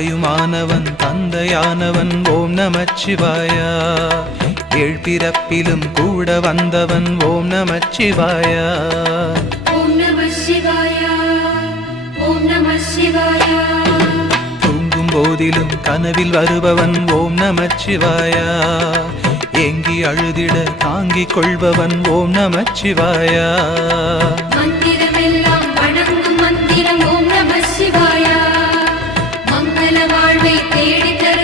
தாயுமானவன் தந்தையானவன் ஓம் நமச்சிவாயா. ஏழ்பிறப்பிலும் கூட வந்தவன் ஓம் நமச்சிவாயா. ஓம் நம சிவாயா, ஓம் நம சிவாயா. தூங்கும் போதிலும் கனவில் வருபவன் ஓம் நமச்சிவாயா. ஏங்கி அழுதிட தாங்கிக் கொள்பவன் ஓம் நமச்சிவாயா. மந்திரமெல்லாம் வணங்கும் மந்திரம் ஓம் நம சிவாயா. மங்கள வாழ்வை தேடித்தர